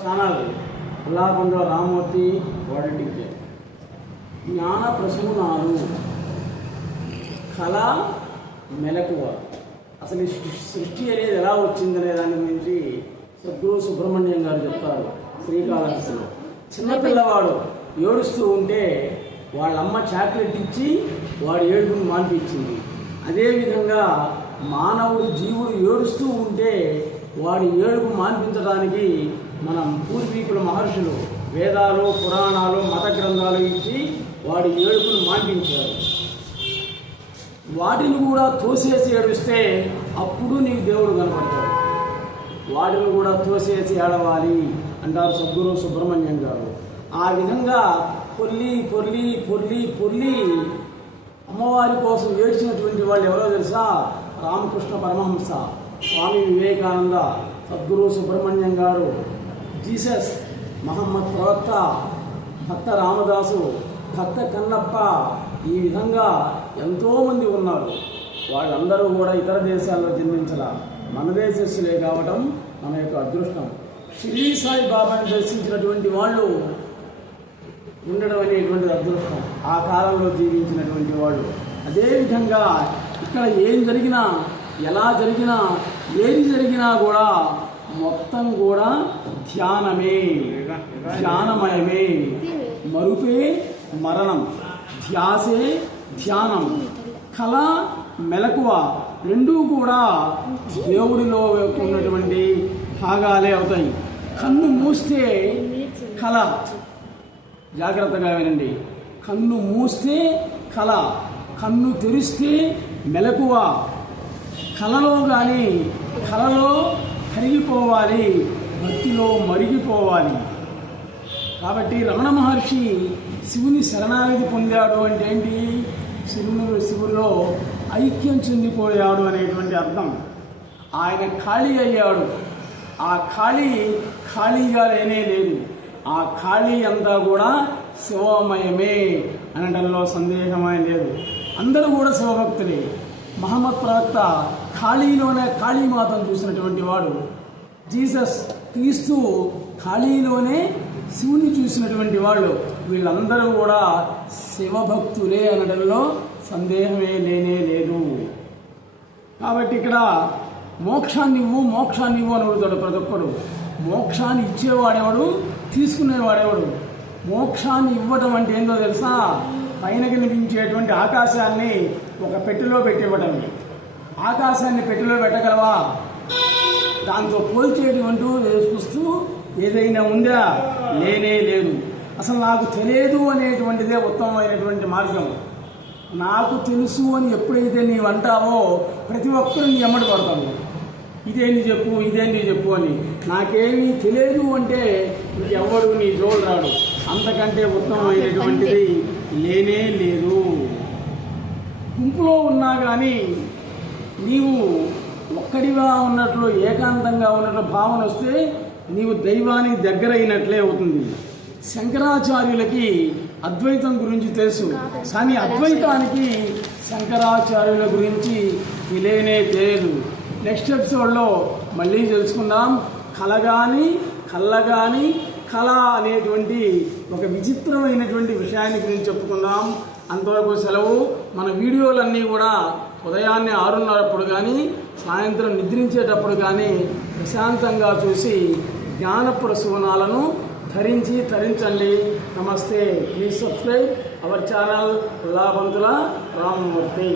స్థానాలు ఉల్లాకొండ Ramurthy world teacher జ్ఞాన ప్రసూనాలు కళ మెలకువ. అసలు సృష్టి- అనేది ఎలా వచ్చిందనే దాని గురించి సద్గురు సుబ్రహ్మణ్యం గారు చెప్తారు శ్రీకాళహస్తిలో. చిన్నపిల్లవాడు ఏడుస్తూ ఉంటే వాళ్ళ అమ్మ చాక్లెట్ ఇచ్చి వాడు ఏడుపుని మాన్పించింది. అదేవిధంగా మానవుడు జీవుడు ఏడుస్తూ ఉంటే వాడి ఏడుపు మాన్పించడానికి మనం పూర్వీకుల మహర్షులు వేదాలు పురాణాలు మత గ్రంథాలు ఇచ్చి వాడి ఏడుపును మాన్పించారు. వాటిని కూడా తోసేసి ఏడుస్తే అప్పుడు నీకు దేవుడు కనపడతాడు. వాటిని కూడా తోసేసి ఏడవాలి అంటారు సద్గురు సుబ్రహ్మణ్యం గారు. ఆ విధంగా పొర్లి పొర్లి పొర్లి పొర్లి అమ్మవారి కోసం ఏడ్చినటువంటి వాళ్ళు ఎవరో తెలుసా? రామకృష్ణ పరమహంస స్వామి వివేకానంద సద్గురు సుబ్రహ్మణ్యం గారు. జీసస్ మహమ్మద్ ప్రవక్త భక్త రామదాసు భక్త కన్నప్ప ఈ విధంగా ఎంతోమంది ఉన్నారు. వాళ్ళందరూ కూడా ఇతర దేశాల్లో జన్మించాల మన దేశస్సులే కావటం మన యొక్క అదృష్టం. శ్రీ సాయి బాబాని దర్శించినటువంటి వాళ్ళు ఉండడం అనేటువంటిది అదృష్టం. ఆ కాలంలో జీవించినటువంటి వాళ్ళు. అదేవిధంగా ఇక్కడ ఏం జరిగినా ఎలా జరిగినా ఏది జరిగినా కూడా మొత్తం కూడా ధ్యానమే. ధ్యానమయమే. మరుపే మరణం. ధ్యాసే ధ్యానం. కళ మెలకువ. రెండూ కూడా దేవుడిలో ఉన్నటువంటి భాగాలే అవుతాయి. కన్ను మూస్తే కళ. జాగ్రత్తగా వినండి. కన్ను మూస్తే కళ. కన్ను తెరిస్తే మెలకువ. కళలో కానీ కళలో కరిగిపోవాలి. భక్తిలో మరిగిపోవాలి. కాబట్టి రమణ మహర్షి శివుని శరణాగతి పొందాడు అంటే ఏంటి? శివుని శివులో ఐక్యం చెందిపోయాడు అనేటువంటి అర్థం. ఆయన ఖాళీ అయ్యాడు. ఆ ఖాళీ ఖాళీగా లేనే లేదు. ఆ ఖాళీ అంతా కూడా శివమయమే అనడంలో సందేహమే లేదు. అందరూ కూడా శివభక్తులే. మహమ్మద్ ప్రవక్త ఖాళీలోనే కాళీమాతను చూసినటువంటి వాడు జీసస్ క్రీస్తు ఖాళీలోనే శివుని చూసినటువంటి వాళ్ళు వీళ్ళందరూ కూడా శివభక్తులే అనడంలో సందేహమే లేనే లేదు. కాబట్టి ఇక్కడ మోక్షాన్ని ఇవ్వు మోక్షాన్ని ఇవ్వు అని అడుగుతాడు ప్రతి ఒక్కడు. మోక్షాన్ని ఇచ్చేవాడెవడు? తీసుకునేవాడెవడు? మోక్షాన్ని ఇవ్వడం అంటే ఏందో తెలుసా? పైన కనిపించేటువంటి ఆకాశాన్ని ఒక పెట్టెలో పెట్టివ్వడం ఆకాశాన్ని పెట్టెలో పెట్టగలవా? దాంతో పోల్చేటువంటి చూస్తూ ఏదైనా ఉందా? లేనే లేదు. అసలు నాకు తెలియదు అనేటువంటిదే ఉత్తమమైనటువంటి మార్గం. నాకు తెలుసు అని ఎప్పుడైతే నీవు అంటావో ప్రతి ఒక్కరు నీ ఎమ్మడి పడతావు ఇదేంటి చెప్పు ఇదేంటి చెప్పు అని. నాకేమీ తెలియదు అంటే ఎవడు నీ జోడు రాడు. అంతకంటే ఉత్తమమైనటువంటిది లేనే లేదు. గుంపులో ఉన్నా కానీ నీవు ఒక్కడిగా ఉన్నట్లు ఏకాంతంగా ఉన్నట్లు భావన వస్తే నీవు దైవానికి దగ్గర అయినట్లే అవుతుంది. శంకరాచార్యులకి అద్వైతం గురించి తెలుసు. కానీ అద్వైతానికి శంకరాచార్యుల గురించి తెలియనే తెలియదు నెక్స్ట్ ఎపిసోడ్లో మళ్ళీ తెలుసుకుందాం. కళ కానీ కళ్ళ కానీ కళ అనేటువంటి ఒక విచిత్రమైనటువంటి విషయాన్ని గురించి చెప్పుకుందాం. అంతవరకు సెలవు. మన వీడియోలన్నీ కూడా ఉదయాన్నే ఆరున్నరప్పుడు కానీ సాయంత్రం నిద్రించేటప్పుడు కానీ ప్రశాంతంగా చూసి జ్ఞాన ప్రసూనాలను ధరించి ధరించండి నమస్తే. Please subscribe our channel లాభంతుల Ramamurthy